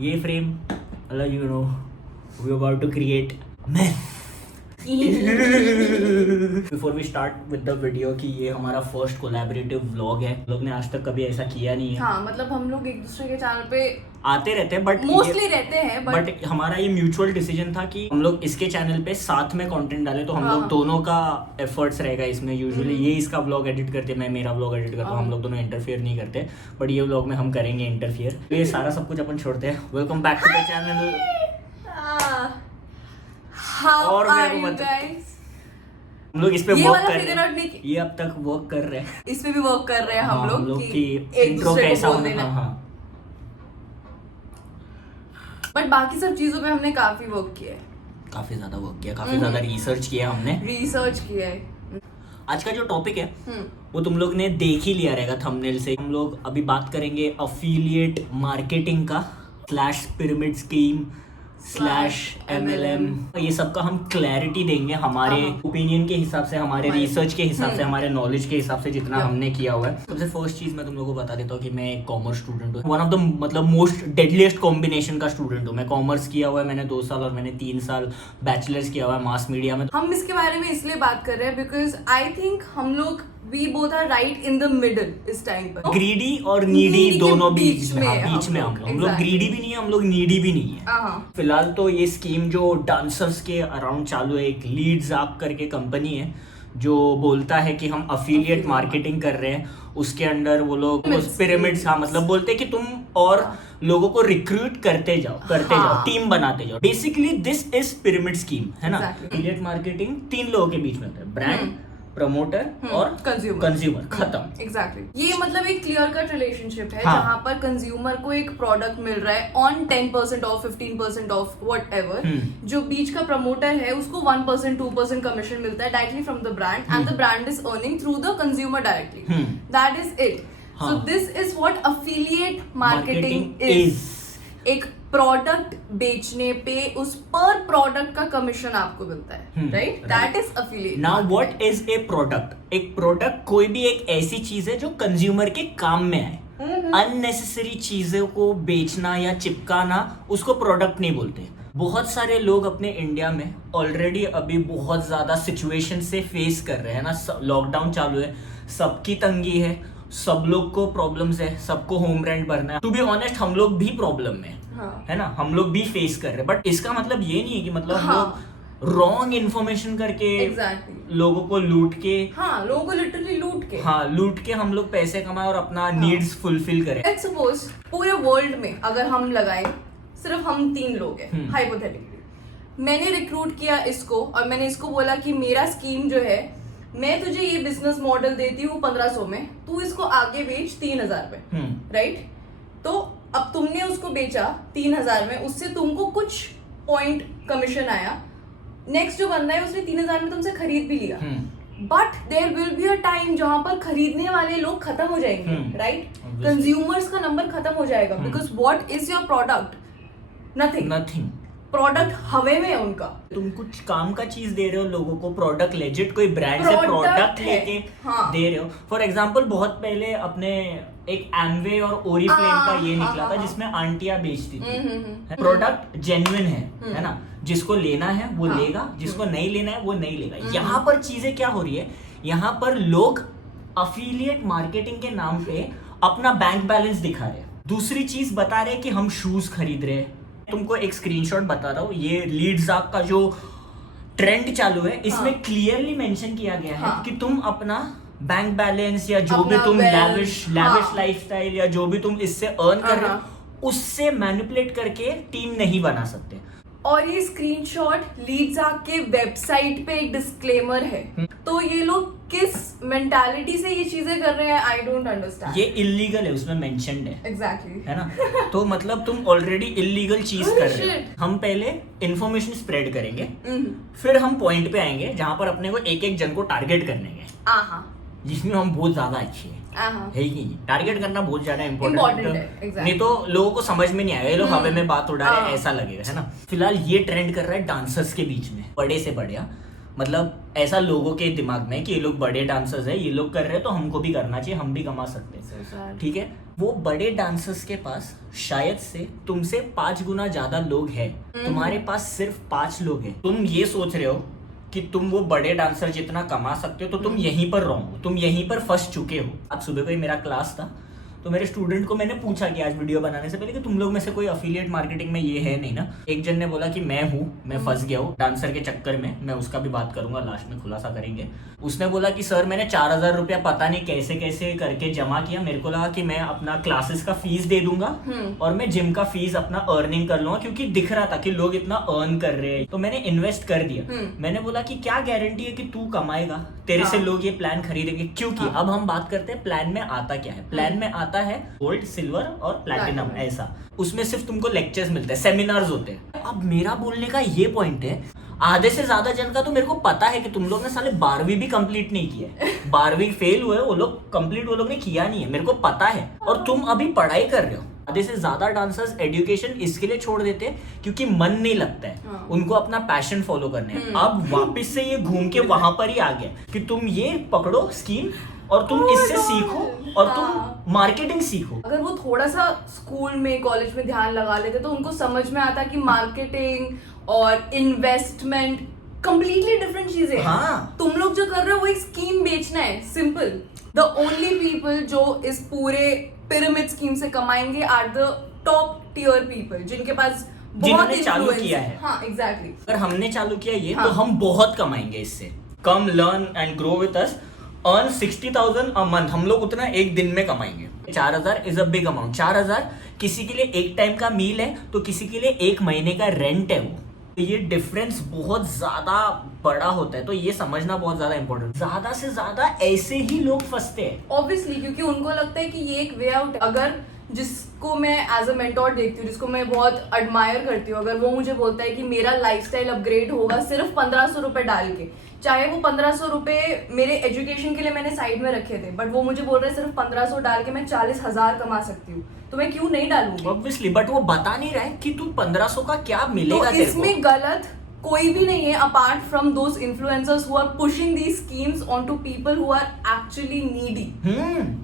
ये फ्रेम मतलब you know we about to create math. Before we start with the video कि ये हमारा फर्स्ट कोलैबोरेटिव व्लॉग है। लोग ने आज तक कभी ऐसा किया नहीं है। हाँ, मतलब हम लोग एक दूसरे के चैनल पे आते रहते हैं बट मोस्टली रहते हैं बट हमारा ये म्यूचुअल डिसीजन था कि हम लोग इसके चैनल पे साथ में कंटेंट डालें, तो हम लोग दोनों का एफर्ट्स रहेगा इसमें। यूजुअली ये इसका व्लॉग एडिट करते, मैं मेरा व्लॉग एडिट करता हूँ, हम लोग दोनों इंटरफेयर नहीं करते, बट ये व्लॉग में हम करेंगे इंटरफेयर। तो ये सारा सब कुछ अपन छोड़ते हैं। Welcome back to the channel. और मेरे को बता, हम लोग इस पे वर्क कर रहे हैं, ये अब तक वर्क कर रहे हैं, इस पे भी वर्क कर रहे हैं हम लोग कि इंट्रो कैसा होना। हाँ, बट बाकी सब चीजों पे हमने काफी वर्क किया है, काफी ज्यादा वर्क किया, काफी ज्यादा रिसर्च किया हमने। रिसर्च किया है। आज का जो टॉपिक है वो तुम लोग ने देख ही लिया रहेगा थंबनेल से। हम लोग अभी बात करेंगे अफिलिएट मार्केटिंग का / पिरामिड स्कीम / MLM। ये सब का हम क्लैरिटी देंगे हमारे ओपिनियन के हिसाब से, हमारे रिसर्च के हिसाब से, हमारे नॉलेज के हिसाब से जितना हमने किया हुआ है। सबसे फर्स्ट चीज मैं तुम लोगों को बता देता हूँ कि मैं एक कॉमर्स स्टूडेंट हूँ। वन ऑफ द मतलब मोस्ट डेडलीस्ट कॉम्बिनेशन का स्टूडेंट हूँ। मैं कॉमर्स किया हुआ है, मैंने 2 साल और मैंने 3 साल बैचलर्स किया हुआ है मास मीडिया में। हम इसके बारे में इसलिए बात कर रहे हैं बिकॉज आई थिंक हम लोग we both are right in the middle इस टाइम पर। ग्रीडी और नीडी दोनों बीच में हम लोग ग्रीडी भी नहीं है, हम लोग नीडी भी नहीं है। फिलहाल तो ये स्कीम जो डांसर्स के अराउंड चालू है, एक लीड्स आप करके कंपनी है जो बोलता है कि हम अफिलिएट मार्केटिंग कर रहे हैं। उसके अंडर वो लोग पिरामिड्स, हाँ मतलब बोलते हैं कि तुम और लोगों को रिक्रूट करते जाओ, टीम बनाते जाओ। Basically this is pyramid scheme, है ना। अफिलिएट मार्केटिंग 3 लोगों के बीच में होता है, ब्रांड, प्रमोटर और कंज्यूमर। खत्म। एग्जैक्टली। ये मतलब एक क्लियर कट रिलेशनशिप है जहाँ पर कंज्यूमर को एक प्रोडक्ट मिल रहा है ऑन 10% ऑफ, 15% ऑफ, व्हाटएवर। जो बीच का प्रमोटर है उसको 1% 2% कमीशन मिलता है directly from the brand and the brand is earning through the consumer directly. That is it. So this is what affiliate marketing is. एक प्रोडक्ट बेचने पे उस पर प्रोडक्ट का कमीशन आपको मिलता है, right? That is affiliate. Now what is a product? एक प्रोडक्ट कोई भी एक ऐसी चीज है जो कंज्यूमर के काम में आए। अननेसेसरी चीजों को बेचना या चिपकाना उसको प्रोडक्ट नहीं बोलते। बहुत सारे लोग अपने इंडिया में ऑलरेडी अभी बहुत ज्यादा सिचुएशन से फेस कर रहे हैं ना। लॉकडाउन चालू है, सबकी तंगी है, सब लोग को प्रॉब्लम्स है, सबको होम रेंट भरना है। टू बी ऑनेस्ट हम लोग भी प्रॉब्लम में है ना, हम लोग भी फेस कर रहे हैं। बट इसका मतलब ये नहीं है कि मतलब हम लोग रॉन्ग इन्फॉर्मेशन करके लोगों को लूट के, लोगों को लिटरली लूट के हम लोग पैसे कमाए और अपना नीड्स फुलफिल करें। लेट्स सपोज पूरे वर्ल्ड में अगर हम लगाए, सिर्फ हम 3 लोग हैं हाइपोथेटिकली। मैंने रिक्रूट किया इसको और मैंने इसको बोला कि मेरा स्कीम जो है, मैं तुझे ये बिजनेस मॉडल देती हूँ 1500 में, तू इसको आगे बेच 3000 में, राइट? तो अब तुमने उसको बेचा 3000 में, उससे तुमको कुछ पॉइंट कमीशन आया। नेक्स्ट जो बंदा है उसने 3000 में तुमसे खरीद भी लिया, but there will be a time जहां पर खरीदने वाले लोग खत्म हो जाएंगे, राइट? कंज्यूमर्स का नंबर खत्म हो जाएगा because what is your product? Nothing. Product हवे में है उनका। तुम कुछ काम का चीज दे रहे हो लोगों को, प्रोडक्ट लेजिट कोई ब्रांड से प्रोडक्ट लेके दे रहे हो। फॉर एग्जांपल बहुत पहले अपने एक एमवे और ओरिफ्लेम का ये निकला था जिसमें आंटियां बेचती थी। प्रोडक्ट जेन्युइन है ना, जिसको लेना है वो लेगा, जिसको नहीं लेना है वो नहीं लेगा। यहाँ पर चीजें क्या हो रही है, यहाँ पर लोग अफिलिएट मार्केटिंग के नाम पे अपना बैंक बैलेंस दिखा रहे हैं। दूसरी चीज बता रहे हैं कि हम शूज खरीद रहे हैं। तुमको एक स्क्रीनशॉट बता रहा हूँ, ये लीड्स आप का जो ट्रेंड चालू है इसमें क्लियरली मेंशन किया गया है कि तुम अपना बैंक बैलेंस या जो भी तुम लैविश लाइफस्टाइल या जो भी तुम इससे अर्न कर रहे हो उससे मैनिपुलेट करके टीम नहीं बना सकते। और ये स्क्रीनशॉट लीड्स के वेबसाइट पे एक डिस्क्लेमर है। तो ये लोग किस मेंटालिटी से ये चीजें कर रहे हैं, आई डोंट अंडरस्टैंड। ये इलीगल है, उसमें मेंशन्ड है। एग्जैक्टली है ना। तो मतलब तुम ऑलरेडी इलीगल चीज कर रहे हो। हम पहले इंफॉर्मेशन स्प्रेड करेंगे, फिर हम पॉइंट पे आएंगे जहां पर अपने को एक जन को टारगेट करने के, जिसमें हम बहुत ज्यादा अच्छे हैं, है कि नहीं? टारगेट करना बहुत ज्यादा इम्पोर्टेंट है। नहीं तो लोगों को समझ में नहीं आएगा, ये लोग हवा में बात उड़ा रहे हैं ऐसा लगेगा, है ना। फिलहाल ये ट्रेंड कर रहा है डांसर्स के बीच में, बड़े से बढ़िया। मतलब ऐसा लोगों के दिमाग में कि ये लोग बड़े डांसर्स है, ये लोग कर रहे हैं तो हमको भी करना चाहिए, हम भी कमा सकते हैं। ठीक है, वो बड़े डांसर्स के पास शायद से तुमसे 5 गुना ज्यादा लोग हैं, तुम्हारे पास सिर्फ 5 लोग हैं। तुम ये सोच रहे हो कि तुम वो बड़े डांसर जितना कमा सकते हो, तो तुम यहीं पर रॉन्ग हो, तुम यहीं पर फंस चुके हो। आज सुबह को ही मेरा क्लास था, तो मेरे स्टूडेंट को मैंने पूछा कि आज वीडियो बनाने से पहले कि तुम लोग में से कोई अफिलिएट मार्केटिंग में ये है नहीं ना। एक जन ने बोला कि मैं हूँ, मैं फंस गया हूँ डांसर के चक्कर में, मैं उसका भी बात करूंगा, लास्ट में खुलासा करेंगे। उसने बोला कि सर मैंने 4000 रुपया पता नहीं कैसे कैसे करके जमा किया, मेरे को लगा कि मैं अपना क्लासेस का फीस दे दूंगा और मैं जिम का फीस अपना अर्निंग कर लूंगा, क्योंकि दिख रहा था कि लोग इतना अर्न कर रहे हैं, तो मैंने इन्वेस्ट कर दिया। मैंने बोला कि क्या गारंटी है कि तू कमाएगा, तेरे से लोग ये प्लान खरीदेंगे? क्योंकि अब हम बात करते हैं प्लान में आता क्या है। प्लान में आता है गोल्ड, सिल्वर और प्लैटिनम, ऐसा। उसमें सिर्फ तुमको लेक्चर्स मिलते हैं, सेमिनार्स होते हैं। अब मेरा बोलने का ये पॉइंट है, आधे से ज्यादा जन का तो मेरे को पता है कि तुम लोग ने साले 12वीं भी कंप्लीट नहीं किया है, 12वीं फेल हुए वो लोग, कंप्लीट वो लोग ने किया नहीं है, मेरे को पता है। और तुम अभी पढ़ाई कर रहे हो। आधे से ज्यादा डांसर्स एजुकेशन इसके लिए छोड़ देते हैं क्योंकि मन नहीं लगता है, उनको अपना पैशन फॉलो करने हैं। अब वापस से ये घूम के वहां पर ही आ गया कि तुम ये पकड़ो स्कीम और तुम इससे सीखो और तुम मार्केटिंग सीखो। अगर वो थोड़ा सा स्कूल में, कॉलेज में ध्यान लगा लेते तो उनको समझ में आता कि मार्केटिंग और इन्वेस्टमेंट कंप्लीटली डिफरेंट चीजें हैं। हाँ। तुम लोग जो कर रहे हो वो एक स्कीम बेचना है, सिंपल। द ओनली पीपल जो इस पूरे पिरामिड स्कीम से कमाएंगे are the top tier people, जिनके पास जिन्होंने चालू किया है। हाँ, एग्जैक्टली। अगर हमने चालू किया ये, तो हम बहुत कमाएंगे इससे। Come, learn and grow with us, earn 60,000 a month. हम लोग उतना एक दिन में कमाएंगे। 4000 इज अ बिग अमाउंट। 4000 किसी के लिए एक टाइम का मील है, तो किसी के लिए एक महीने का रेंट है। वो ये डिफरेंस बहुत ज्यादा बड़ा होता है, तो ये समझना बहुत ज्यादा इंपॉर्टेंट। ज्यादा से ज्यादा ऐसे ही लोग फंसते हैं ऑब्वियसली, क्योंकि उनको लगता है कि ये एक वे आउट। अगर जिसको मैं एज अ मेंटोर देखती हूँ, जिसको मैं बहुत एडमायर करती हूँ, अगर वो मुझे बोलता है कि मेरा लाइफस्टाइल अपग्रेड होगा सिर्फ 1500 रुपए डाल के, चाहे वो 1500 रुपए मेरे एजुकेशन के लिए मैंने साइड में रखे थे, बट वो मुझे बोल रहे हैं सिर्फ 1500 डाल के मैं 40,000 कमा सकती हूँ, तो मैं क्यों नहीं डालूंगी? ऑब्वियसली, बट वो बता नहीं रहा है कि तू 1500 का क्या मिलेगा तो तेरे को। इसमें गलत कोई भी नहीं है apart from those influencers who are pushing these schemes on to people who are actually needy.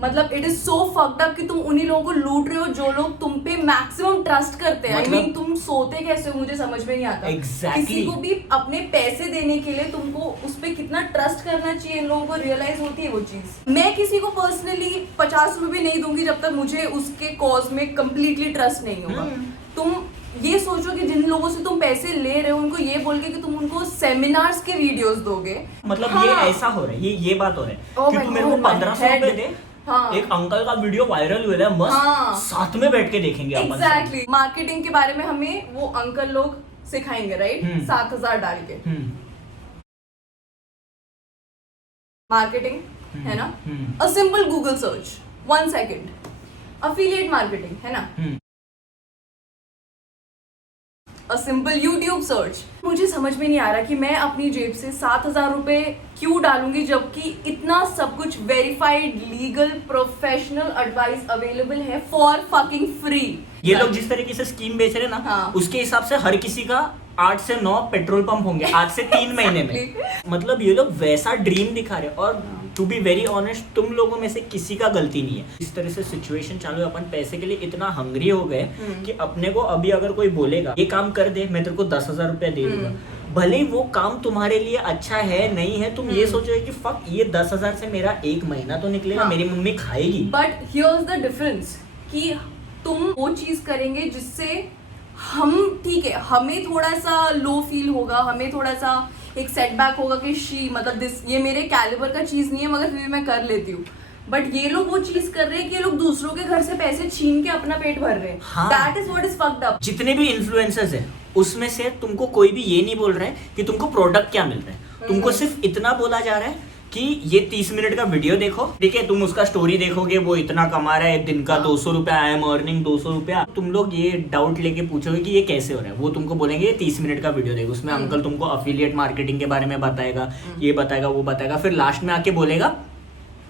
मतलब it is so fucked up कि तुम उन्हीं लोगों को लूट रहे हो जो लोग तुम पे मैक्सिमम ट्रस्ट करते हैं। मतलब, I mean, तुम सोते कैसे हो मुझे समझ में नहीं आता। Exactly. किसी को भी अपने पैसे देने के लिए तुमको उस पे कितना ट्रस्ट करना चाहिए, इन लोगों को रियलाइज होती है वो चीज। मैं किसी को पर्सनली 50 रुपए नहीं दूंगी जब तक मुझे उसके कॉज में कंप्लीटली ट्रस्ट नहीं होगा। तुम ये सोचो कि जिन लोगों से तुम पैसे ले रहे हो उनको ये बोल के कि तुम उनको सेमिनार्स के वीडियोस दोगे। मतलब हाँ। ये ऐसा हो रहा है, ये बात हो रहा है Oh कि my तू मेरे को God, my 1500 रुपए head. दे। हाँ। एक अंकल का वीडियो वायरल हुआ है, मस्त। हाँ। साथ में बैठ के देखेंगे अपन। एग्जैक्टली। मार्केटिंग के बारे में हमें वो अंकल लोग सिखाएंगे, राइट? 7,000 डाल के मार्केटिंग है ना। A simple Google search, 1 second, affiliate marketing है ना। A simple YouTube search. मुझे समझ में नहीं आ रहा कि मैं अपनी जेब से 7,000 रुपए क्यों डालूंगी, जबकि इतना सब कुछ verified, legal, professional advice available है फॉर फकिंग फ्री। ये लोग जिस तरीके से स्कीम बेच रहे हैं ना, हाँ। उसके हिसाब से हर किसी का 8 से 9 पेट्रोल पंप होंगे आज से 3 महीने में। मतलब ये लोग वैसा ड्रीम दिखा रहे हैं। और टू बी वेरी ऑनेस्ट, तुम लोगों में से किसी का गलती नहीं है। इस तरह से सिचुएशन चालू है, अपन पैसे के लिए इतना हंग्री हो गए कि अपने को अभी अगर कोई बोलेगा ये काम कर दे, मैं तेरे को 10,000 रुपया दे दूंगा, भले ही वो काम तुम्हारे लिए अच्छा है नहीं है, तुम ये सोचोगे कि फक, ये 10,000 से मेरा एक महीना तो निकलेगा, हाँ। मेरी मम्मी खाएगी। बट हियर्स द डिफरेंस कि तुम वो चीज करेंगे जिससे हम, ठीक है, हमें थोड़ा सा लो फील होगा, हमें थोड़ा सा एक सेटबैक होगा कि शी, मतलब दिस, ये मेरे कैलिबर का चीज नहीं है, मगर फिर भी मैं कर लेती हूँ। बट ये लोग वो चीज कर रहे हैं कि ये लोग दूसरों के घर से पैसे छीन के अपना पेट भर रहे हैं। हाँ। That is what is fucked up. जितने भी इन्फ्लुएंसर्स हैं उसमें से तुमको कोई भी ये नहीं बोल रहा है कि तुमको प्रोडक्ट क्या मिल रहा है। तुमको सिर्फ इतना बोला जा रहा है कि ये 30 मिनट का वीडियो देखो, ठीक है, तुम उसका स्टोरी देखोगे, वो इतना कमा रहा है दिन का 200 रुपया, आई एम अर्निंग 200 रुपया। तुम लोग ये डाउट लेके पूछोगे कि ये कैसे हो रहा है, वो तुमको बोलेंगे ये 30 मिनट का वीडियो देखो, उसमें अंकल तुमको अफिलिएट मार्केटिंग के बारे में बताएगा, ये बताएगा, वो बताएगा, फिर लास्ट में आके बोलेगा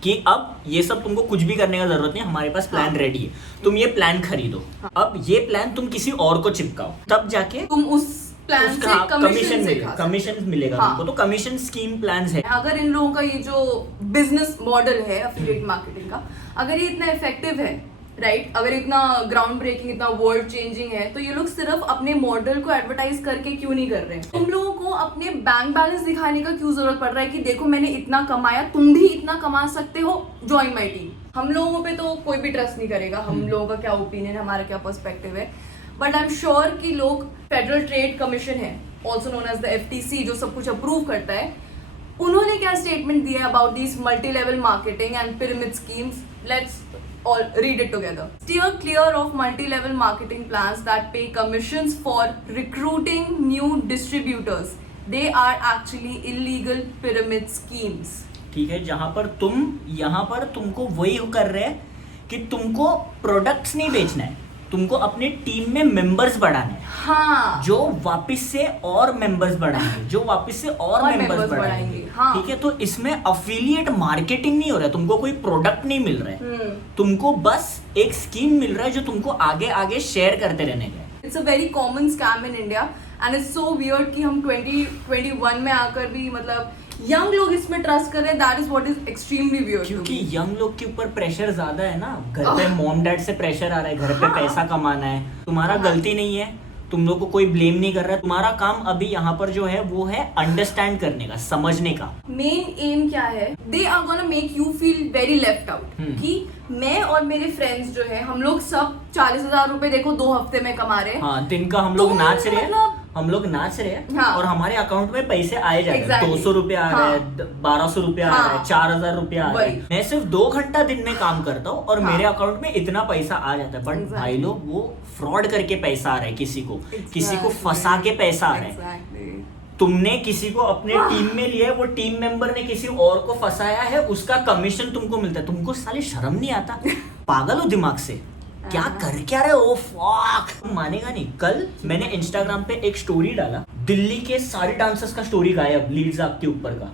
कि अब ये सब तुमको कुछ भी करने का जरूरत नहीं, हमारे पास प्लान रेडी है, तुम ये प्लान खरीदो। अब ये प्लान तुम किसी और को चिपकाओ, तब जाके तुम उस प्लान से कमीशन से खा कमीशन मिलेगा हाँ. तुमको, तो कमीशन स्कीम प्लान्स है। अगर इन लोगों का ये जो बिजनेस मॉडल है एफिलिएट मार्केटिंग का, अगर ये इतना इफेक्टिव है, राइट, अगर इतना ग्राउंड ब्रेकिंग, इतना वर्ल्ड चेंजिंग है, तो ये लोग सिर्फ अपने मॉडल को एडवर्टाइज करके क्यों नहीं कर रहे हैं? तुम लोगों को अपने बैंक बैलेंस दिखाने का क्यों जरूरत पड़ रहा है कि देखो मैंने इतना कमाया, तुम भी इतना कमा सकते हो, ज्वाइन माई टीम। हम लोगों पे तो कोई भी ट्रस्ट नहीं करेगा, हम लोगों का क्या ओपिनियन है, हमारा क्या पर्सपेक्टिव है, बट आई एम श्योर कि लोग, फेडरल ट्रेड कमीशन है, also known as the FTC, जो सब कुछ अप्रूव करता है, उन्होंने क्या स्टेटमेंट दिया about this multi level marketing and pyramid schemes? Let's all read it together. Steer clear of multi-level marketing plans that pay commissions for recruiting new distributors. They are actually illegal pyramid schemes. ठीक है, जहां पर यहाँ पर तुमको वही कर रहे हैं कि तुमको प्रोडक्ट्स नहीं बेचना है, तुमको अपनी टीम में मेंबर्स बढ़ाने हैं। हाँ, जो वापस से और मेंबर्स बढ़ाएंगे, जो वापस से और मेंबर्स बढ़ाएंगे। हाँ. ठीक है, तो इसमें अफिलिएट मार्केटिंग नहीं हो रहा है, तुमको कोई प्रोडक्ट नहीं मिल रहा है, तुमको बस एक स्कीम मिल रहा है जो तुमको आगे आगे शेयर करते रहने का। It's a very common scam in India and it's so weird कि हम 2021 में आकर भी मतलब यंग लोग इसमें ट्रस्ट कर रहे हैं। That is what is extremely weird, क्योंकि यंग लोग के ऊपर प्रेशर ज्यादा है ना, घर पे मॉम डैड से प्रेशर आ रहा है, घर पे पैसा कमाना है। तुम्हारा गलती नहीं है, तुम लोग को कोई ब्लेम नहीं कर रहा है, तुम्हारा काम अभी यहाँ पर जो है वो है अंडरस्टैंड करने का, समझने का। मेन एम क्या है? They are gonna make you feel very left out कि मैं और मेरे फ्रेंड्स जो है, हम लोग सब 40,000 रुपए देखो 2 हफ्ते में कमा रहे हैं। हाँ, दिन का हम लोग नाच रहे हैं, हम लोग नाच रहे हैं, हाँ. और हमारे अकाउंट में पैसे आए जा रहे हैं। Exactly. 200 रुपया आ रहा है, 1200 रुपया आ रहा है, हाँ. 4000 रुपया आ रहा है। वही. मैं सिर्फ 2 घंटा दिन में काम करता हूँ और हाँ. मेरे अकाउंट में इतना पैसा आ जाता है। But Exactly. भाई लोग, वो फ्रॉड करके पैसा आ रहा है, किसी को फंसा के पैसा आ रहा है। Exactly. तुमने किसी को अपने टीम में लिया है, वो टीम मेंबर ने किसी और को फंसाया है, उसका कमीशन तुमको मिलता है। तुमको साले शर्म नहीं आता? पागल हो दिमाग से? क्या कर क्या रहे हो? फक, तुम मानेगा नहीं। कल मैंने इंस्टाग्राम पे एक स्टोरी डाला, दिल्ली के सारे डांसर्स का स्टोरी गायब, लीड्स आपके ऊपर का।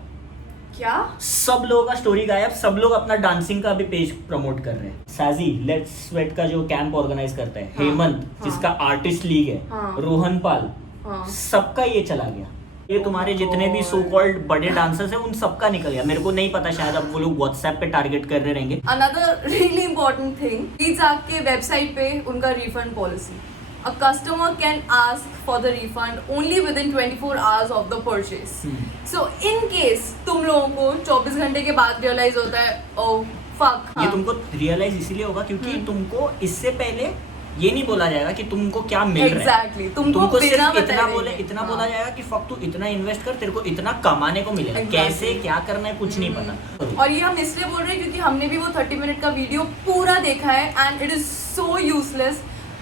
क्या? सब लोगों का स्टोरी गायब, सब लोग अपना डांसिंग का अभी पेज प्रमोट कर रहे हैं। साजी लेट्स स्वेट का जो कैंप ऑर्गेनाइज करता है, हाँ, हेमंत हाँ, जिसका आर्टिस्ट लीग है, हाँ, रोहन पाल, हाँ, सबका ये चला गया। ये तुम्हारे जितने भी सो कॉल्ड बड़े डांसर्स हैं, उन सबका निकल गया। मेरे को नहीं पता, शायद अब वो लोग व्हाट्सएप पे टारगेट कर रहे रहेंगे। Another really important thing, please आपके वेबसाइट पे उनका refund policy, a customer can ask for the refund only with in 24 hours of the purchase. So in case तुम लोगों को 24 घंटे के बाद रियलाइज होता है, ओह फक, ये तुमको रियलाइज इसीलिए होगा क्योंकि तुमको इससे पहले ये नहीं बोला जाएगा कि तुमको क्या मिल रहा है। एग्जैक्टली, तुमको सिर्फ इतना हाँ, बोला जाएगा कि फक तू इतना इन्वेस्ट कर, तेरे को इतना कमाने को मिलेगा। Exactly. कैसे क्या करना है कुछ नहीं पता। और ये हम इसलिए बोल रहे हैं क्योंकि हमने भी वो 30 मिनट का वीडियो पूरा देखा है and it is so useless.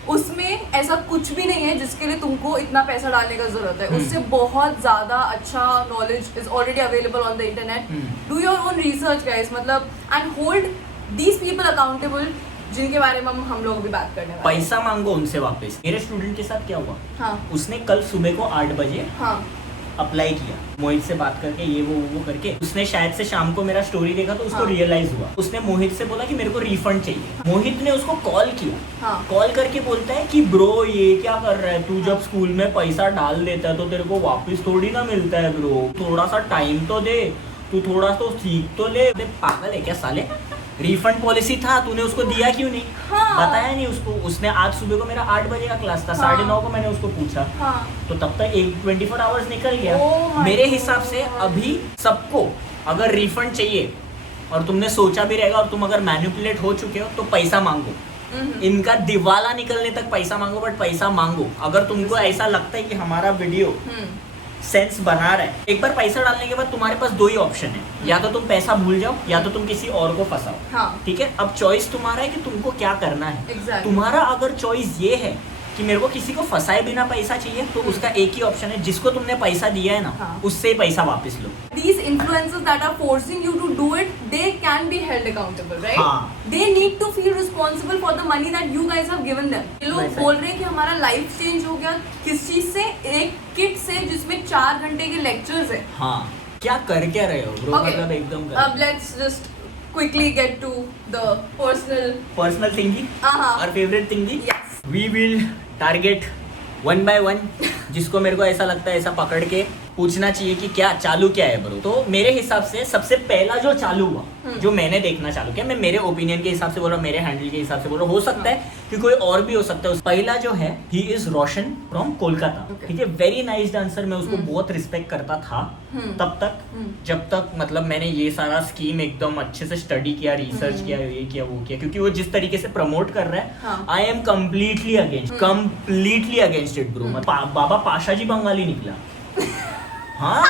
उसमें ऐसा कुछ भी नहीं है जिसके लिए तुमको इतना पैसा डालने का जरूरत है। उससे बहुत ज्यादा अच्छा knowledge is already available on the internet. Do your own research guys, मतलब and hold these people accountable जिनके बारे में हम लोग भी बात करने वाले हैं। पैसा मांगो उनसे वापस। मेरे स्टूडेंट के साथ क्या हुआ, हाँ, उसने कल सुबह को 8 बजे हाँ, अप्लाई किया, मोहित से बात करके ये वो करके। उसने शायद से शाम को मेरा स्टोरी देखा तो उसको हाँ, रियलाइज हुआ। उसने मोहित से बोला कि मेरे को रिफंड चाहिए। मोहित ने उसको कॉल किया, हाँ, कॉल करके बोलता है कि ब्रो ये क्या कर रहा है तू, जब स्कूल में पैसा डाल देता है तो तेरे को वापस थोड़ी ना मिलता है ब्रो, थोड़ा सा टाइम तो दे, तू थोड़ा तो सीख तो ले। पागल है क्या साले? रिफंड पॉलिसी था, तूने उसको दिया क्यों नहीं? हाँ, बताया नहीं उसको। उसने आज सुबह को, मेरा 8 बजे का क्लास था, हाँ, 9:30 को मैंने उसको पूछा, हाँ, तो तब तक 24 आवर्स निकल गया। Oh my मेरे हिसाब से God. अभी सबको अगर रिफंड चाहिए और तुमने सोचा भी रहेगा और तुम अगर मैनिपुलेट हो चुके हो तो पैसा मांगो। इनका दिवाला निकलने तक पैसा मांगो, बट पैसा मांगो। अगर तुमको ऐसा लगता है कि हमारा वीडियो सेंस बना रहा है, एक बार पैसा डालने के बाद तुम्हारे पास 2 ही ऑप्शन है, या तो तुम पैसा भूल जाओ या तो तुम किसी और को फंसाओ। हाँ, ठीक है, अब चॉइस तुम्हारा है कि तुमको क्या करना है। Exactly. तुम्हारा अगर चॉइस ये है कि मेरे को किसी को फंसाए बिना पैसा चाहिए, तो उसका एक ही ऑप्शन है, जिसको तुमने पैसा दिया है ना, हाँ, उससे ही पैसा वापस लो। These influencers that are forcing you to do it, they can be held accountable, right? हाँ. They need to feel responsible for the money that you guys have given them. ये लोग वैसा बोल रहे हैं कि हमारा लाइफ चेंज हो गया किस चीज से? एक किट से जिसमें 4 घंटे के लेक्चर्स है। हाँ, क्या कर क्या रहे हो ब्रो? Okay. मतलब एकदम अब let's just quickly get to the personal thinking हाँ, और favourite thinking. yes. We will target 1 by 1 जिसको मेरे को ऐसा लगता है ऐसा पकड़ के पूछना चाहिए कि क्या चालू क्या है ब्रो। तो मेरे हिसाब से सबसे पहला जो चालू हुआ, जो मैंने देखना चालू किया, मैं मेरे ओपिनियन के हिसाब से बोल रहा हूँ, मेरे हैंडल के हिसाब से बोल रहा हूँ, हो सकता है कि कोई और भी हो सकता है। पहला जो है he is Roshan from Kolkata, ठीक है, वेरी नाइस डांसर। मैं उसको बहुत रिस्पेक्ट करता था तब तक, जब तक मतलब मैंने ये सारा स्कीम एकदम अच्छे से स्टडी किया, रिसर्च किया, ये किया वो किया, क्योंकि वो जिस तरीके से प्रमोट कर रहा है, I am completely against it bro. Baba Pasha ji Bengali निकला। हाँ,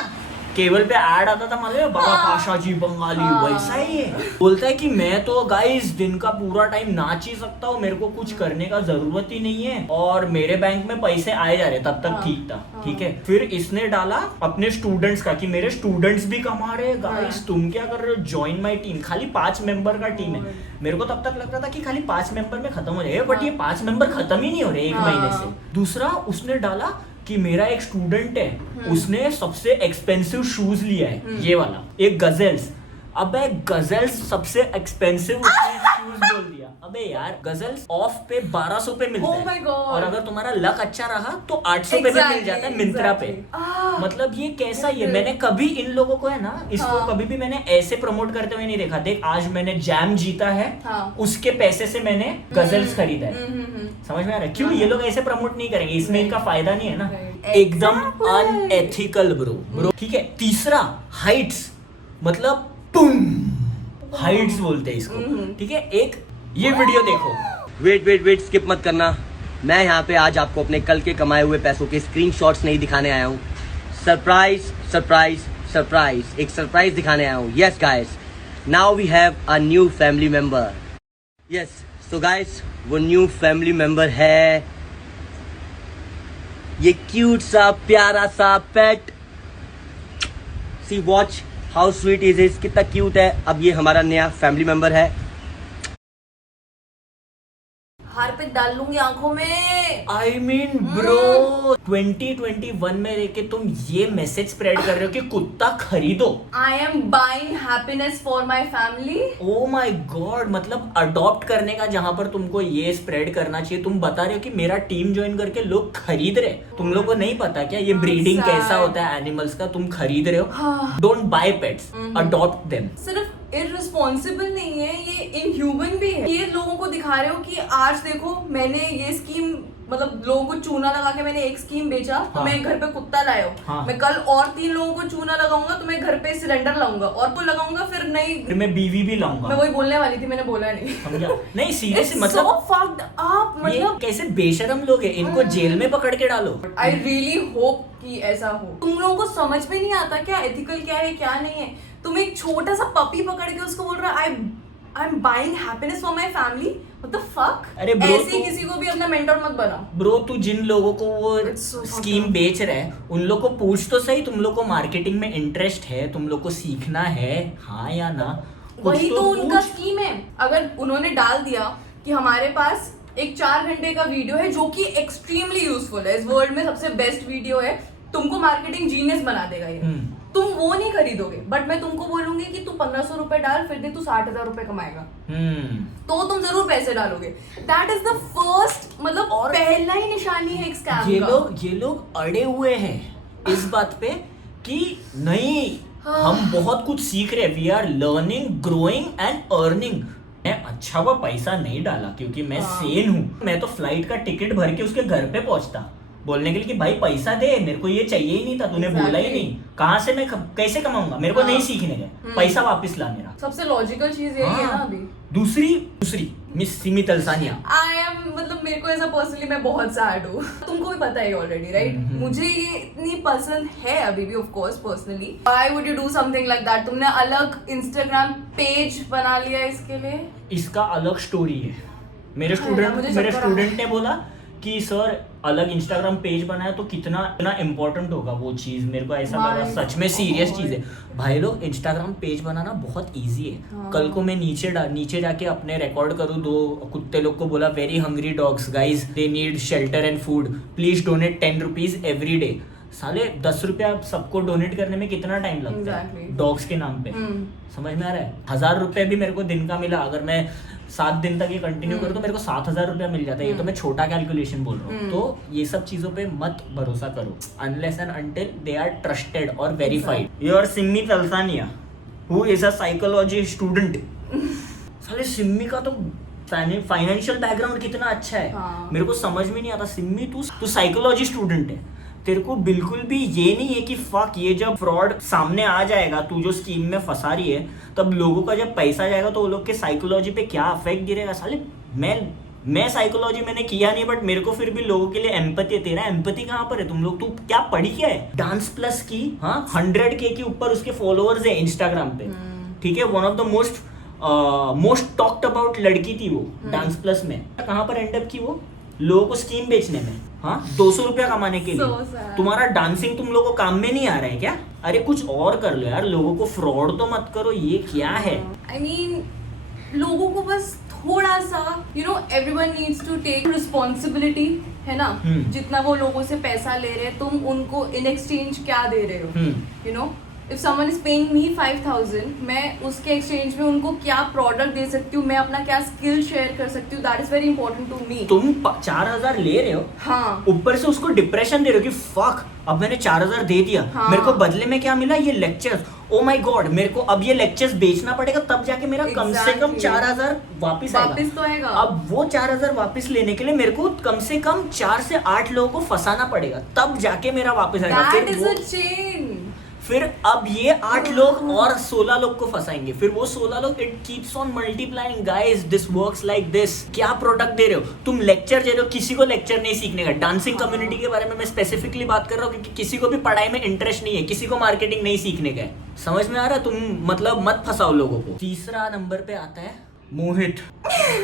केबल पे ऐड आता था मालूम, बाबा पाशा जी बंगाली, वैसा ही है। बोलता है कि मैं तो गाइस दिन का पूरा टाइम नाच ही सकता हूँ, मेरे को कुछ करने का जरूरत ही नहीं है, और मेरे बैंक में पैसे आए जा रहे, तब तक ठीक था, ठीक है। फिर इसने डाला अपने स्टूडेंट्स का कि मेरे स्टूडेंट्स भी कमा रहे हैं, गाइस तुम क्या कर रहे हो, ज्वाइन माई टीम। खाली 5 मेंबर का टीम है। मेरे को तब तक लगता था कि खाली 5 मेंबर में खत्म हो जाएगा, बट ये 5 मेंबर खत्म ही नहीं हो रहे 1 महीने से। दूसरा उसने डाला कि मेरा एक स्टूडेंट है, उसने सबसे एक्सपेंसिव शूज लिया है, ये वाला एक गजल्स। अबे गजल्स सबसे एक्सपेंसिव उसने शूज बोल दिया। अबे यार गजल्स ऑफ पे 1200 पे मिलता है, और अगर तुम्हारा लक अच्छा रहा तो 800 पे भी मिल जाता है मिंत्रा पे। मतलब ये कैसा ही है। मैंने कभी इन लोगों को है ना, इसको कभी भी मैंने ऐसे प्रमोट करते हुए नहीं देखा। देख आज मैंने जैम जीता है, उसके पैसे से मैंने गजल्स खरीदा है। समझ में आ रहा है क्यों ये लोग ऐसे प्रमोट नहीं करेंगे, इसमें इनका फायदा नहीं है ना। एकदम अनएथिकल ब्रो, ठीक है। तीसरा हाइट्स, मतलब हाइट्स बोलते हैं इसको, ठीक है। एक ये वीडियो देखो। वेट स्किप मत करना। मैं यहाँ पे आज आपको अपने कल के कमाए हुए पैसों के स्क्रीनशॉट्स नहीं दिखाने आया हूँ। सरप्राइज एक सरप्राइज दिखाने आया हूँ। Yes guys, now we have a new family member. Yes so guys, वो न्यू फैमिली मेंबर है ये क्यूट सा प्यारा सा pet. See watch how sweet is it, कितना क्यूट है। अब ये हमारा नया फैमिली मेंबर है। हार पे डाल लूंगी आंखों में। आई मीन ब्रो 2021 में रह के तुम ये मैसेज स्प्रेड कर रहे हो कि कुत्ता खरीदो। I am buying happiness for my family. Oh my god, मतलब अडॉप्ट करने का जहां पर तुमको ये स्प्रेड करना चाहिए, तुम बता रहे हो कि मेरा टीम ज्वाइन करके लोग खरीद रहे। तुम लोग को नहीं पता क्या ये ब्रीडिंग कैसा होता है एनिमल्स का, तुम खरीद रहे हो। Don't buy pets, adopt them. सिर्फ इररिस्पॉन्सिबल नहीं है, ये इनह्यूमन भी है। ये लोगों को दिखा रहे हो कि आज देखो मैंने ये स्कीम, मतलब लोगों को चूना लगा के मैंने एक स्कीम बेचा, तो मैं घर पे कुत्ता लाया हूँ। मैं कल और 3 लोगों को चूना लगाऊंगा तो मैं घर पे सिलेंडर लाऊंगा, और तो लगाऊंगा फिर मैं बीवी भी लाऊंगा। मैं वही बोलने वाली थी, मैंने बोला नहीं। समझा नहीं, सीरियसली मतलब so fucked up, मतलब कैसे बेशरम लोग हैं, इनको जेल में पकड़ के डालो। आई रियली होप कि ऐसा हो। तुम लोगों को समझ में नहीं आता क्या एथिकल क्या है क्या नहीं है। तुम एक छोटा सा पपी पकड़ के उसको बोल रहा है I am buying happiness for my family. What the fuck. अरे ब्रो, ऐसे किसी को भी अपना मेंटर मत बना। ब्रो तू जिन लोगों को वो स्कीम बेच रहा है उन लोग को पूछ तो सही, तुम लोग को मार्केटिंग में इंटरेस्ट है, तुम लोग को सीखना है, हाँ या ना। वही तो उनका स्कीम है। अगर उन्होंने डाल दिया कि हमारे पास एक 4 घंटे का वीडियो है जो कि एक्सट्रीमली यूजफुल है, इस वर्ल्ड में सबसे बेस्ट वीडियो है, तुमको मार्केटिंग जीनियस बना देगा ये, तुम वो नहीं खरीदोगे। बट मैं तुमको बोलूंगी कि तू 1500 रुपए डाल, फिर दिन तू 60,000 रुपए कमाएगा, तो तुम जरूर पैसे डालोगे। दैट इज द फर्स्ट, मतलब पहला ही निशानी है एक स्कैम का। ये लोग अड़े हुए हैं इस बात पे कि नहीं हम बहुत कुछ सीख रहे हैं, we are learning, growing and earning. मैं अच्छा हुआ पैसा नहीं डाला क्योंकि मैं सेन हूँ। मैं तो फ्लाइट का टिकट भर के उसके घर पे पहुंचता बोलने के लिए कि भाई पैसा दे, मेरे को ये चाहिए ही नहीं था, तूने बोला ही नहीं, कहाँ से मैं कैसे कमाऊंगा, मेरे को नहीं सीखने का, पैसा वापस ला मेरा। सबसे लॉजिकल चीज यही है ना। अभी दूसरी miss Simi Talsania. I am, मतलब मेरे को ऐसा पर्सनली मैं बहुत सैड हूँ, तुमको भी पता है ऑलरेडी राइट। मुझे ये इतनी पसंद है अभी भी, of course personally. Why would you do something like that. तुमने अलग इंस्टाग्राम पेज बना लिया इसके लिए। इसका अलग स्टोरी है। मेरे स्टूडेंट ने बोला कि सर अलग इंस्टाग्राम पेज बनाया तो कितना इम्पोर्टेंट होगा वो चीज। मेरे को ऐसा लगा सच में सीरियस चीज है भाई लोग। इंस्टाग्राम पेज बनाना बहुत इजी है। कल को मैं नीचे जाके अपने रिकॉर्ड करूँ, 2 कुत्ते लोग को बोला very hungry dogs guys, they need shelter and food, please donate 10 rupees every day. साले 10 रुपया सबको डोनेट करने में कितना टाइम लगता है डॉग्स के नाम पे। समझ में आ रहा है। 1000 रुपये भी मेरे को दिन का मिला, अगर मैं 7 दिन तक ये कंटिन्यू करो तो मेरे को 7,000 रुपया मिल जाता है। ये तो मैं छोटा कैलकुलेशन बोल रहा हूँ। तो ये सब चीजों पे मत भरोसा करो unless and until they are trusted और verified. Your Simmi Talsania who is a psychology student. साले सिम्मी का तो फाइनेंशियल बैकग्राउंड कितना अच्छा है। हाँ। मेरे को समझ में नहीं आता सिम्मी तू साइकोलॉजी स्टूडेंट है, तेरे को बिल्कुल भी ये नहीं है कि फक ये जब फ्रॉड सामने आ जाएगा, तू जो स्कीम में फंसा रही है, तब लोगों का जब पैसा जाएगा तो वो लोग के साइकोलॉजी पे क्या इफेक्ट गिरेगा। साले मैं साइकोलॉजी मैंने किया नहीं, बट मेरे को फिर भी लोगों के लिए एम्पैथी है। तेरा एम्पैथी कहाँ पर है? तुम लोग तू क्या पढ़ी क्या है? डांस प्लस की 100K के ऊपर उसके फॉलोअर्स है इंस्टाग्राम पे, ठीक है। One of the most talked about लड़की थी वो डांस प्लस में। कहाँ पर एंड अप की वो? लोगों को स्कीम बेचने में, 200 रुपया कमाने के लिए। तुम्हारा डांसिंग तुम लोगों को काम में नहीं आ रहा है क्या? अरे कुछ और कर लो यार, लोगों को फ्रॉड तो मत करो। ये क्या है? I mean, लोगों को बस थोड़ा सा everyone needs to take responsibility, है ना? जितना वो लोगों से पैसा ले रहे हैं, तुम उनको in exchange क्या दे रहे हो? If someone is paying me 5,000, मैं उसके एक्सचेंज में उनको क्या प्रोडक्ट दे सकती हूँ, मैं अपना क्या स्किल शेयर कर सकती हूँ, that is very important to me. तुम 4,000 ले रहे हो, हाँ, ऊपर से उसको डिप्रेशन दे रहे हो कि फक अब मैंने 4,000 दे दिया, हाँ, मेरे को बदले में क्या मिला? ये लेक्चर्स। ओ माय गॉड, मेरे को अब ये लेक्चर्स बेचना पड़ेगा, तब जाके मेरा कम से कम 4,000 वापिस तो आएगा। अब वो 4,000 वापिस लेने के लिए मेरे को कम से कम 4 से 8 लोगों को फंसाना पड़ेगा, तब जाके मेरा वापिस आएगा। That is a chain। फिर अब ये 8 लोग और 16 लोग को फंसाएंगे, फिर वो 16 लोग, it keeps on multiplying guys, this works like this. क्या प्रोडक्ट दे रहे हो तुम? लेक्चर दे रहे हो, किसी को लेक्चर नहीं सीखने का। डांसिंग कम्युनिटी के बारे में मैं स्पेसिफिकली बात कर रहा हूँ क्योंकि किसी को भी पढ़ाई में इंटरेस्ट नहीं है, किसी को मार्केटिंग नहीं सीखने का है। समझ में आ रहा है? तुम मतलब मत फंसाओ लोगों को। तीसरा नंबर पे आता है मोहित,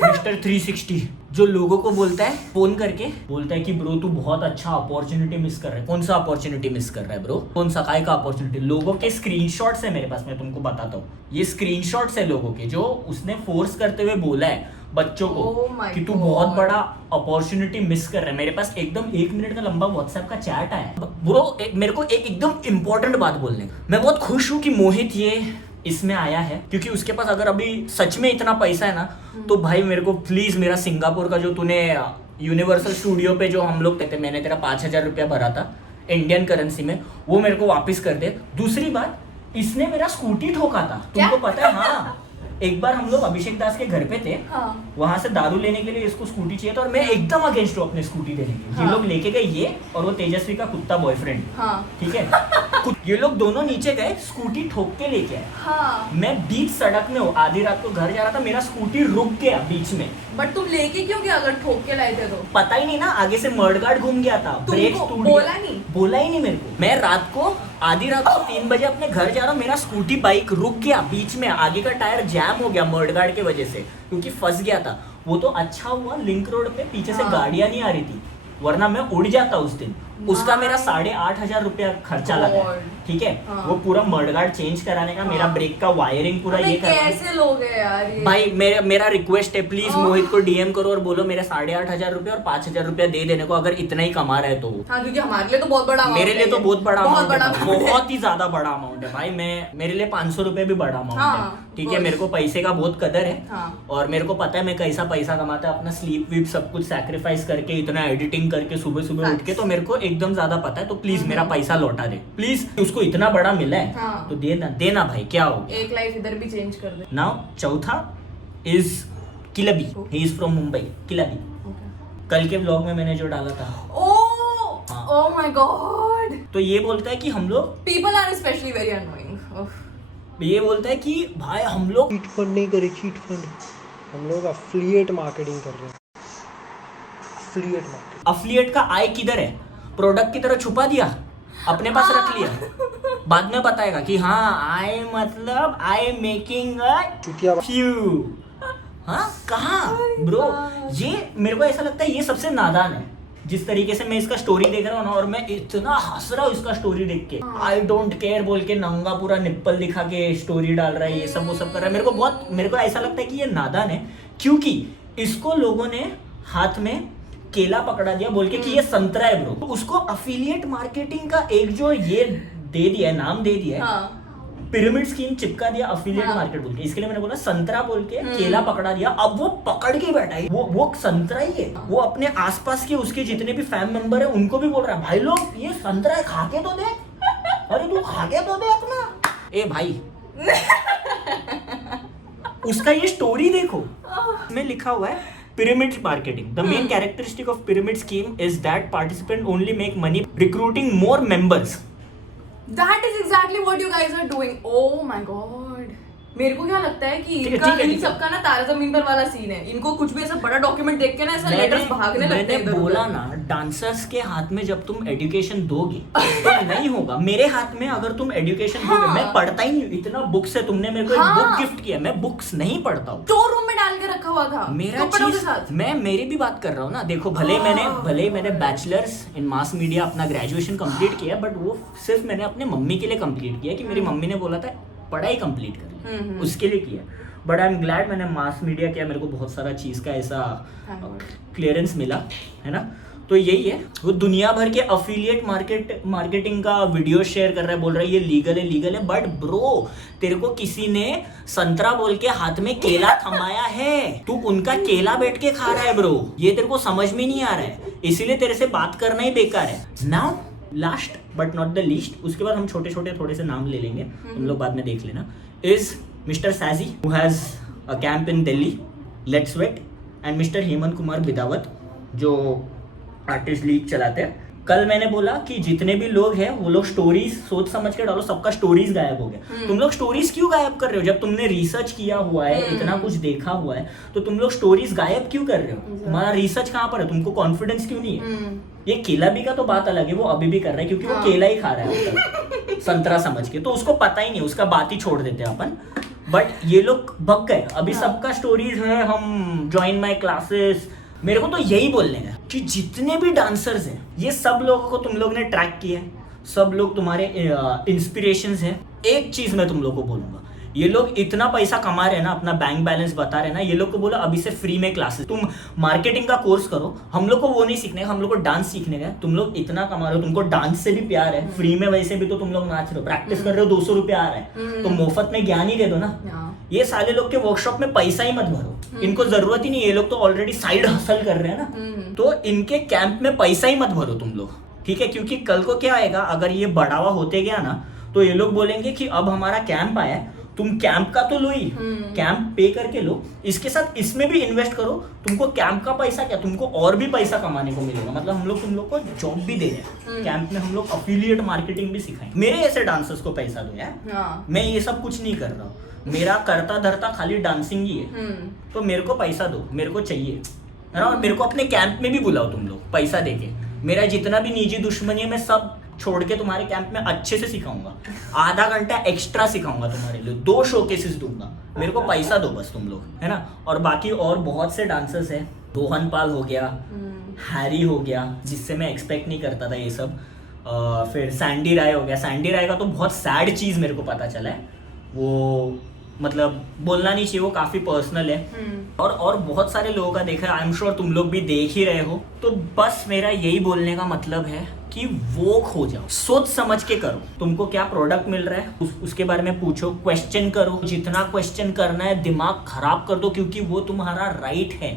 मिस्टर 360, जो लोगों को बोलता है, फोन करके बोलता है कि ब्रो तू बहुत अच्छा अपॉर्चुनिटी मिस कर रहा है। कौन सा अपॉर्चुनिटी मिस कर रहा है ब्रो? कौन सा काय का अपॉर्चुनिटी? लोगों के स्क्रीनशॉट्स है मेरे पास, मैं तुमको बताता हूँ। ये स्क्रीनशॉट्स है लोगों के, जो उसने फोर्स करते हुए बोला है बच्चों को कि तू बहुत बड़ा अपॉर्चुनिटी मिस कर रहा है। मेरे पास एकदम 1 मिनट का लंबा व्हाट्सएप का चैट आया ब्रो। मेरे को एकदम इंपॉर्टेंट बात बोलने का। मैं बहुत खुश हूँ कि मोहित ये इसमें आया है, क्योंकि उसके पास अगर अभी सच में इतना पैसा है ना, तो भाई मेरे को प्लीज मेरा सिंगापुर का जो तूने यूनिवर्सल स्टूडियो पे जो हम लोग कहते, मैंने तेरा 5,000 रुपया भरा था इंडियन करेंसी में, वो मेरे को वापस कर दे। दूसरी बात, इसने मेरा स्कूटी ठोका था, तुमको पता है? हाँ, एक बार हम लोग अभिषेक दास के घर पे थे, वहां से दारू लेने के लिए इसको स्कूटी चाहिए था, और मैं एकदम अगेंस्ट हूँ अपने स्कूटी देने के। ये लोग लेके गए, ये और वो तेजस्वी का कुत्ता बॉयफ्रेंड, ठीक है। ये लोग दोनों नीचे गए, स्कूटी ठोक के लेके आए। मैं बीच सड़क में हूँ, आधी रात को घर जा रहा था, मेरा स्कूटी रुक गया बीच में। बट तुम लेके क्यों गया अगर ठोक के लाए थे तो? पता ही नहीं ना, आगे से मर्ड गार्ड घूम गया था, ब्रेक बोला ही नहीं मेरे को। मैं रात को आधी रात को 3 बजे अपने घर जा रहा हूँ, मेरा स्कूटी बाइक रुक गया बीच में, आगे का टायर जैम हो गया मर्ड गार्ड की वजह से, क्योंकि फंस गया था। वो तो अच्छा हुआ लिंक रोड पे पीछे से गाड़ियां नहीं आ रही थी, वरना मैं उड़ जाता उस दिन। उसका मेरा 8,500 रुपया खर्चा लगा, ठीक है। वो पूरा मर्डगार्ड चेंज कराने का, मेरा ब्रेक का वायरिंग पूरा ये कैसे लोग हैं यार ये? भाई मेरा रिक्वेस्ट है, प्लीज मोहित को डीएम करो और बोलो मेरे 8,500 रुपया और 5,000 रुपया दे देने को, अगर इतना ही कमा रहा है तो। हाँ, क्योंकि हमारे लिए तो बहुत बड़ा, मेरे लिए तो बहुत बड़ा अमाउंट है, बहुत ही ज्यादा बड़ा अमाउंट है भाई। मेरे लिए 500 रुपए भी बड़ा अमाउंट है, ठीक है। मेरे को पैसे का बहुत कदर है, और मेरे को पता है मैं कैसा पैसा कमाता है, अपना स्लीप वीप सब कुछ सैक्रिफाइस करके, इतना एडिटिंग करके सुबह सुबह उठ के, तो मेरे को एकदम ज्यादा पता है। तो प्लीज मेरा पैसा लौटा दे प्लीज, उसको इतना बड़ा मिला है तो देना भाई, क्या हो गया? एक लाइफ इधर भी चेंज कर दे। नाउ चौथा is किलबी, he is from Mumbai, किलबी। कल के व्लॉग में मैंने जो डाला था, ओह माय गॉड, तो ये बोलता है कि हम लोग, people are specially very annoying. ये बोलता है कि भाई हम लोग चीट फंड नहीं करे, चीट फंड, हम लोग अफिलिएट मार्केटिंग कर रहे हैं। अफिलिएट का आई किधर है? प्रोडक्ट की तरह छुपा दिया, अपने पास रख लिया, बाद में बताएगा कि हाँ आई मतलब आई मेकिंग फ्यू। हाँ कहाँ ब्रो? ये मेरे को ऐसा लगता है ये सबसे नादान है। जिस तरीके से मैं इसका स्टोरी देख रहा हूँ ना, और मैं इतना हंस रहा हूँ इसका स्टोरी देख के, आई डोंट केयर बोल के नंगा पूरा निप्पल दिखा के स्टोरी डाल रहा है, ये सब वो सब कर रहा है। मेरे को ऐसा लगता है कि ये नादान है, क्योंकि इसको लोगों ने हाथ में केला पकड़ा दिया बोल के कि ये संतरा है ब्रो। उसको अफिलिएट मार्केटिंग का एक जो ये दे दिया है, नाम दे दिया है, पिरामिड स्कीम चिपका दिया अफिलिएट मार्केट बोल के, इसके लिए मैंने बोला संतरा बोल के केला पकड़ा दिया। अब वो पकड़ के बैठा है, वो संतरा ही है, वो अपने आसपास के उसके जितने भी फैमिली मेंबर है उनको भी बोल रहा है भाई लोग ये संतरा है, खा के तो देख, अरे तू खा के तो दे अपना। ए भाई उसका ये स्टोरी देखो, में लिखा हुआ है pyramid marketing. The main characteristic of pyramid scheme is that participants only make money recruiting more members. That is exactly what you guys are doing. Oh my god. मेरे को क्या लगता है कि इन सबका ना तारा जमीन पर वाला सीन है। इनको कुछ भी ऐसा बड़ा डॉक्यूमेंट देख के ना ऐसा लेटर्स भागने लगते हैं। मैंने बोला ना, डांसर्स के हाथ में जब तुम एजुकेशन दोगे तो नहीं होगा। मेरे हाथ में अगर तुम एजुकेशन दोगे, मैं पढ़ता ही नहीं, इतना बुक्स है, तुमने मेरे को एक बुक गिफ्ट किया, मैं बुक्स नहीं पढ़ता हूँ, स्टोर रूम में डाल के रखा हुआ था मेरा चीज। मैं मेरी भी बात कर रहा हूँ ना, देखो भले मैंने बैचलर्स इन मास मीडिया अपना ग्रेजुएशन कंप्लीट किया, बट वो सिर्फ मैंने अपने मम्मी के लिए कंप्लीट किया कि मेरी मम्मी ने बोला था पढ़ाई कंप्लीट कर, उसके लिए किया। बट आई एम ग्लैड मैंने मास मीडिया किया, मेरे को बहुत सारा चीज़ का ऐसा क्लियरेंस मिला है ना। तो यही है, वो दुनिया भर के अफिलिएट मार्केटिंग का वीडियो शेयर कर रहा है, बोल रहा है ये लीगल है, बट ब्रो तेरे को किसी ने संतरा बोल के हाथ में केला थमाया है, तू उनका केला बैठ के खा रहा है ब्रो, ये तेरे को समझ में नहीं आ रहा है, इसीलिए तेरे से बात करना ही बेकार है। Now last but not the least, उसके बाद हम छोटे छोटे थोड़े से नाम ले लेंगे, तुम लोग बाद में देख लेना, is mister Saiji who has a camp in Delhi, let's wait, and mister Hemant Kumar Bidawat जो आर्टिस्ट लीग चलाते हैं। कल मैंने बोला कि जितने भी लोग हैं वो लोग स्टोरीज सोच समझ के डालो, सबका स्टोरीज गायब हो गया। तुम लोग स्टोरीज क्यों गायब कर रहे हो? जब तुमने रिसर्च किया हुआ है, इतना कुछ देखा हुआ है, तो तुम लोग स्टोरीज गायब क्यों कर रहे हो? तुम्हारा रिसर्च कहाँ पर है? तुमको कॉन्फिडेंस क्यों नहीं है? ये केला भी का तो बात अलग है, वो अभी भी कर रहा है क्योंकि वो केला ही खा रहा है संतरा समझ के, तो उसको पता ही नहीं, उसका बात ही छोड़ देते हैं अपन। बट ये लोग बग गए, अभी सबका स्टोरीज है, हम ज्वाइन माई क्लासेस। मेरे को तो यही बोलने है कि जितने भी डांसर्स हैं, ये सब लोगों को तुम लोग ने ट्रैक किया है, सब लोग तुम्हारे इंस्पिरेशंस हैं। एक चीज मैं तुम लोग को बोलूंगा, ये लोग इतना पैसा कमा रहे हैं ना, अपना बैंक बैलेंस बता रहे हैं ना, ये लोग को बोला अभी से फ्री में क्लासेस, तुम मार्केटिंग का कोर्स करो, हम लोग को वो नहीं सीखने का, हम लोग को डांस सीखने का। तुम लोग इतना कमा रहे हो, तुमको डांस से भी प्यार है, फ्री में वैसे भी तो तुम लोग नाच रहे हो, प्रैक्टिस कर रहे हो, 200 रुपया आ रहा है, तो मुफ्त में ज्ञान ही दे दो ना। ये साले लोग के वर्कशॉप में पैसा ही मत भरो, इनको जरूरत ही नहीं, ये लोग तो ऑलरेडी साइड हसल कर रहे हैं ना, तो इनके कैंप में पैसा ही मत भरो तुम लोग, ठीक है? क्योंकि कल को क्या आएगा, अगर ये बढ़ावा होते गया ना, तो ये लोग बोलेंगे कि अब हमारा कैंप आया, तुम कैंप का तो लो ही, कैंप पे करके लो, इसके साथ इसमें भी इन्वेस्ट करो, तुमको कैंप का पैसा क्या, तुमको और भी पैसा कमाने को मिलेगा। मतलब हम लोग तुम लोग को जॉब भी दे रहे हैं कैंप में, हम लोग अफिलिएट मार्केटिंग भी सिखाएंगे। मेरे ऐसे डांसर्स को पैसा दो यार, मैं ये सब कुछ नहीं कर रहा हूँ, मेरा करता धरता खाली डांसिंग ही है, तो मेरे को पैसा दो, मेरे को चाहिए, है ना? और मेरे को अपने कैंप में भी बुलाओ तुम लोग पैसा देके, मेरा जितना भी निजी दुश्मनी है मैं सब छोड़ के तुम्हारे कैंप में अच्छे से सिखाऊंगा, आधा घंटा एक्स्ट्रा सिखाऊंगा तुम्हारे लिए, 2 शोकेसेस दूंगा, मेरे को पैसा दो बस तुम लोग, है ना? और बाकी और बहुत से डांसर्स हैं, रोहन पाल हो गया, हैरी हो गया, जिससे मैं एक्सपेक्ट नहीं करता था ये सब, फिर सैंडी राय हो गया। सैंडी राय का तो बहुत सैड चीज़ मेरे को पता चला है, वो मतलब बोलना नहीं चाहिए, वो काफी पर्सनल है, और बहुत सारे लोगों का देखा है, आई एम श्योर तुम लोग भी देख ही रहे हो। तो बस मेरा यही बोलने का मतलब है कि वोक हो जाओ, सोच समझ के करो, तुमको क्या प्रोडक्ट मिल रहा है उसके बारे में पूछो, क्वेश्चन करो, जितना क्वेश्चन करना है दिमाग खराब कर दो, क्योंकि वो तुम्हारा राइट है,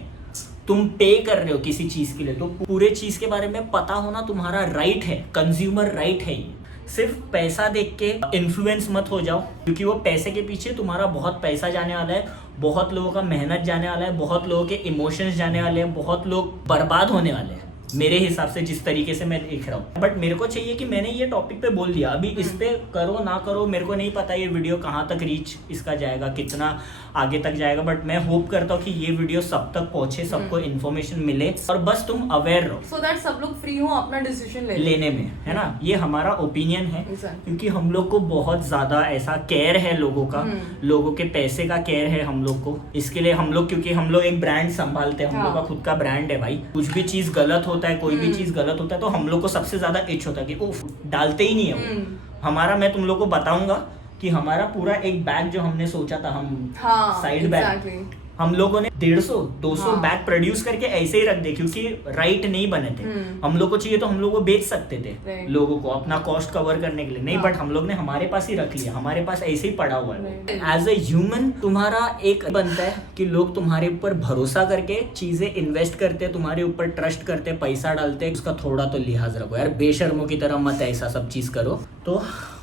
तुम पे कर रहे हो किसी चीज के लिए, तो पूरे चीज के बारे में पता होना तुम्हारा राइट है, कंज्यूमर राइट है ये। सिर्फ पैसा देख के इन्फ्लुएंस मत हो जाओ, क्योंकि वो पैसे के पीछे तुम्हारा बहुत पैसा जाने वाला है, बहुत लोगों का मेहनत जाने वाला है, बहुत लोगों के इमोशंस जाने वाले हैं, बहुत लोग बर्बाद होने वाले हैं मेरे हिसाब से, जिस तरीके से मैं देख रहा हूँ। बट मेरे को चाहिए कि मैंने ये टॉपिक पे बोल दिया, अभी इस पे करो ना करो मेरे को नहीं पता, ये वीडियो कहाँ तक रीच इसका जाएगा, कितना आगे तक जाएगा, बट मैं होप करता हूँ कि ये वीडियो सब तक पहुंचे, सबको इन्फॉर्मेशन मिले, और बस तुम अवेयर रहो, सो दैट सब लोग फ्री हो अपना डिसीजन लेने में, है ना? ये हमारा ओपिनियन है, क्योंकि हम लोग को बहुत ज्यादा ऐसा केयर है लोगों का, लोगों के पैसे का केयर है हम लोग को, इसके लिए हम लोग, क्योंकि हम लोग एक ब्रांड संभालते हैं, हम लोग का खुद का ब्रांड है भाई, कुछ भी चीज गलत होता है, कोई भी चीज गलत होता है, तो हम लोग को सबसे ज्यादा इच होता है कि उफ, डालते ही नहीं है वो हमारा। मैं तुम लोग को बताऊंगा कि हमारा पूरा एक बैग जो हमने सोचा था, हम साइड बैग हम लोगों ने 150-200 हाँ। बैग प्रोड्यूस करके ऐसे ही रख दे, क्योंकि राइट नहीं बने थे। हम लोग को चाहिए तो हम लोग वो बेच सकते थे Right. लोगों को अपना कॉस्ट कवर करने के लिए, नहीं, हाँ। बट हम लोग ने हमारे पास ही रख लिया, हमारे पास ऐसे ही पड़ा हुआ है। Right. एज ए ह्यूमन तुम्हारा एक बनता है कि लोग तुम्हारे ऊपर भरोसा करके चीजें इन्वेस्ट करते हैं, तुम्हारे ऊपर ट्रस्ट करते हैं, पैसा डालते हैं, उसका थोड़ा तो लिहाज रखो यार, बेशर्मों की तरह मत ऐसा सब चीज करो। तो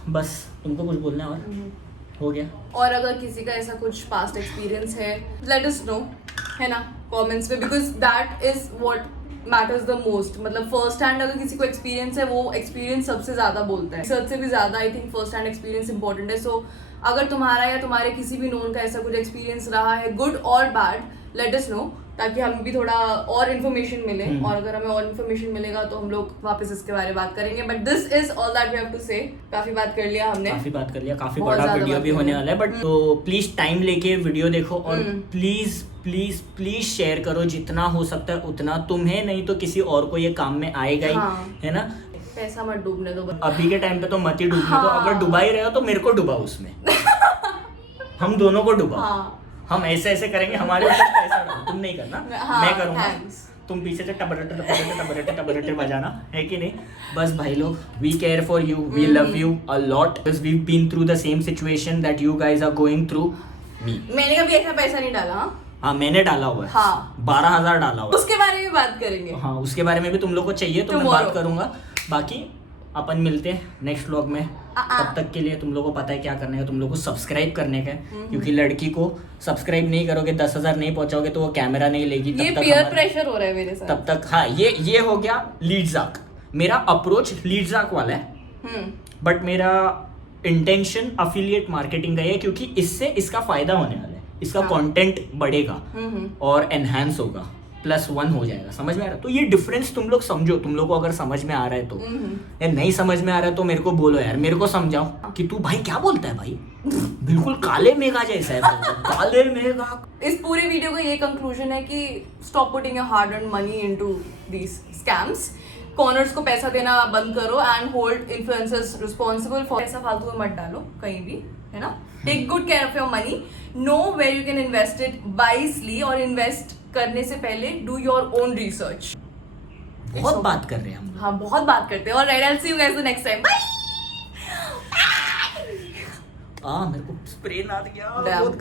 बस तुमको कुछ बोलना है और हो गया। और अगर किसी का ऐसा कुछ पास्ट एक्सपीरियंस है, लेट अस नो, है ना, कमेंट्स में, because that is what matters the most. मतलब फर्स्ट हैंड अगर किसी को एक्सपीरियंस है, वो एक्सपीरियंस सबसे ज्यादा बोलता है, रिसर्च से भी ज्यादा I think first hand experience important है। सो अगर तुम्हारा या तुम्हारे किसी भी नोन का ऐसा कुछ एक्सपीरियंस रहा है, गुड और बैड, लेट अस नो, ताकि हमें भी थोड़ा और इन्फॉर्मेशन मिले। और अगर हमें और इन्फॉर्मेशन मिलेगा तो हम लोग वापस इसके बारे में बात करेंगे। But this is all that we have to say. काफी बात कर लिया हमने, काफी बात कर लिया, काफी बहुत बड़ा ज्यादा वीडियो बात भी कर होने लिया। वाला है, बट तो प्लीज टाइम लेके वीडियो देखो और प्लीज प्लीज प्लीज शेयर करो जितना हो सकता है उतना। तुम्हें नहीं तो किसी और को ये काम में आएगा ही, हाँ। है ना। पैसा मत डूबने दो बस। अभी के टाइम पे तो मत ही डूबने दो। हाँ। अगर डुबा ही रहे हो तो मेरे को डुबाओ उसमें। हम दोनों को डुबाओ। हाँ। हम ऐसे ऐसे करेंगे, हमारे ऊपर पैसा डालो, तुम नहीं करना, हाँ, मैं करूंगा। thanks. तुम पीछे से टबरटे टबरटे टबरटे टबरटे बजाना, है कि नहीं। बस भाई लोग, we care for you, we love you a lot, because we been through the same situation that you guys are going through me. मैंने कभी ऐसा पैसा नहीं डाला। हाँ? हाँ, मैंने डाला हुआ है। हाँ। 12,000 डाला हुआ है। उसके बारे में बात करेंगे। हाँ, उसके बारे में भी तुम लोग को चाहिए तो मैं Tomorrow. बात करूंगा। बाकी अपन मिलते हैं नेक्स्ट व्लॉग में। तब तक के लिए तुम लोगों को पता है क्या करने का, तुम लोग को सब्सक्राइब करने का है, क्योंकि लड़की को सब्सक्राइब नहीं करोगे, 10,000 नहीं पहुंचाओगे तो वो कैमरा नहीं लेगी। ये तब तक पीयर हमारा- प्रेशर हो रहा है मेरे साथ। तब तक हाँ, ये हो गया लीडजाक। मेरा अप्रोच लीडजाक वाला है, बट मेरा इंटेंशन अफिलिएट मार्केटिंग का है, क्योंकि इससे इसका फायदा होने वाला है, इसका कंटेंट बढ़ेगा और एनहांस होगा, +1 हो जाएगा। समझ में आ रहा है? तो ये डिफरेंस तुम लोग समझो, तुम लोग को अगर समझ में आ रहा है तो, या नहीं समझ में आ रहा है तो मेरे को बोलो यार, मेरे को समझाओ कि तू भाई क्या बोलता है भाई, बिल्कुल काले मेघा जैसा है बोलता है, काले मेघा। इस पूरे वीडियो का ये कंक्लूजन है कि stop putting your hard earned money into these scams. Corners को पैसा देना बंद करो and hold influencers responsible for. पैसा फालतू में मत डालो कहीं भी, है ना। Take good care of your money, no where you can invest it wisely, और इन्वेस्ट करने से पहले डू योर ओन रिसर्च। बहुत बात कर रहे हैं हम। हाँ, बहुत बात करते हैं। और right, I will see you guys the next time. Bye. मेरे को स्प्रे ना दिया। Damn. बहुत